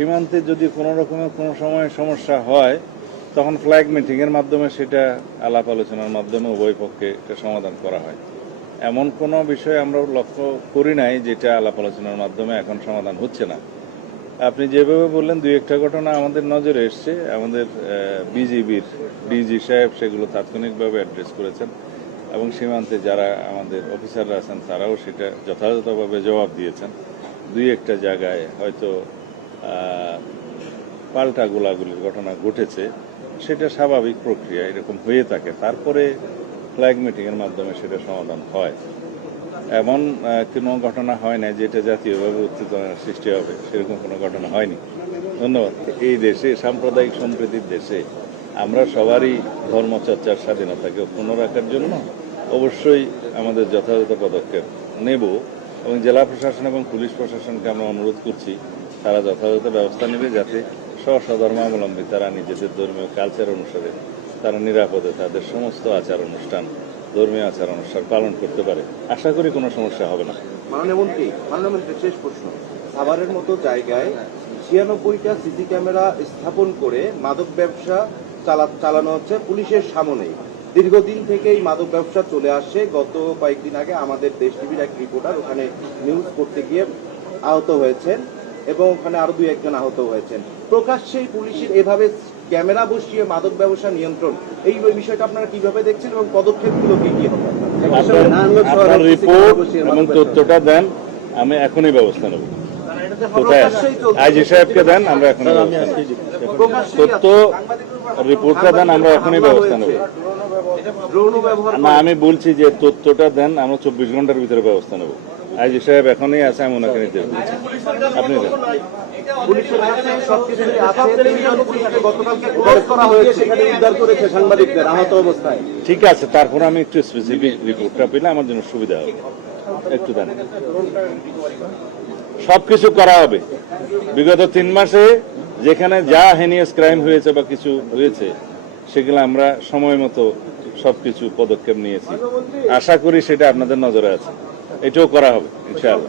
সীমান্তে যদি কোনো রকমের কোনো সময় সমস্যা হয় তখন ফ্ল্যাগ মিটিংয়ের মাধ্যমে সেটা আলাপ আলোচনার মাধ্যমে উভয় পক্ষে এটা সমাধান করা হয়। এমন কোনো বিষয় আমরা লক্ষ্য করি নাই যেটা আলাপ আলোচনার মাধ্যমে এখন সমাধান হচ্ছে না। আপনি যেভাবে বললেন দুই একটা ঘটনা আমাদের নজরে এসছে, আমাদের বিজিবির ডিজি সাহেব সেগুলো তাৎক্ষণিকভাবে অ্যাড্রেস করেছেন এবং সীমান্তে যারা আমাদের অফিসাররা আছেন তারাও সেটা যথাযথভাবে জবাব দিয়েছেন। দুই একটা জায়গায় হয়তো পাল্টা গোলাগুলির ঘটনা ঘটেছে, সেটা স্বাভাবিক প্রক্রিয়া, এরকম হয়ে থাকে। তারপরে ফ্ল্যাগ মিটিংয়ের মাধ্যমে সেটা সমাধান হয়। এমন কোনো ঘটনা হয় না যেটা জাতীয়ভাবে উত্তেজনার সৃষ্টি হবে, সেরকম কোনো ঘটনা হয়নি। ধন্যবাদ। এই দেশে সাম্প্রদায়িক সম্প্রীতির দেশে আমরা সবারই ধর্মচর্চার স্বাধীনতাকে অক্ষুণ্ণ রাখার জন্য অবশ্যই আমাদের যথাযথ পদক্ষেপ নেব এবং জেলা প্রশাসন এবং পুলিশ প্রশাসনকে আমরা অনুরোধ করছি তারা যথাযথ ব্যবস্থা নেবে যাতে স্বধর্মাবলম্বী তারা নিজেদের ধর্মীয় কালচার অনুসারে তারা নিরাপদে তাদের সমস্ত আচার অনুষ্ঠান, ধর্মীয় আচার অনুষ্ঠান পালন করতে পারে। আশা করি কোনো সমস্যা হবে না। মাননীয় মন্ত্রী, শেষ প্রশ্ন। সাভারের মতো জায়গায় 96টা সিসি ক্যামেরা স্থাপন করে মাদক ব্যবসা চালানো হচ্ছে পুলিশের সামনেই। দীর্ঘদিন থেকে এই মাদক ব্যবসা চলে আসছে। গত কয়েকদিন আগে আমাদের দেশ টিভির এক রিপোর্টার ওখানে নিউজ করতে গিয়ে আহত হয়েছেন এবং ওখানে আরো 2-1 জন আহত হয়েছেন। প্রকাশ্যেই পুলিশের এভাবে ক্যামেরা বসিয়ে মাদক ব্যবসা নিয়ন্ত্রণ, এই বিষয়টা আপনারা কিভাবে দেখছেন এবং পদক্ষেপগুলো কি হবে? আপনার রিপোর্ট এবং তথ্যটা দেন, আমি এখনই ব্যবস্থা নেব। কোথায় আইজি সাহেবকে দেন, আমরা এখনই ব্যবস্থা নেব। তথ্য রিপোর্টটা দেন, আমরা এখনই ব্যবস্থা নেব। না, আমি বলছি যে তথ্যটা দেন, আমরা 24 ঘন্টার ভিতরে ব্যবস্থা নেব। আইজি সাহেব এখনই আছে, আমি ওনাকে নিতে বলছি। আপনি দেন। ঠিক আছে, তারপর আমি একটু স্পেসিফিক রিপোর্টটা পেলে আমার জন্য সুবিধা হবে। একটু দেন। সবকিছু করা হবে। বিগত 3 মাসে যেখানে যা হেনিয়াস ক্রাইম হয়েছে বা কিছু হয়েছে সেগুলো আমরা সময় মতো সবকিছু পদক্ষেপ নিয়েছি। আশা করি সেটা আপনাদের নজরে আছে, এটাও করা হবে ইনশাআল্লাহ।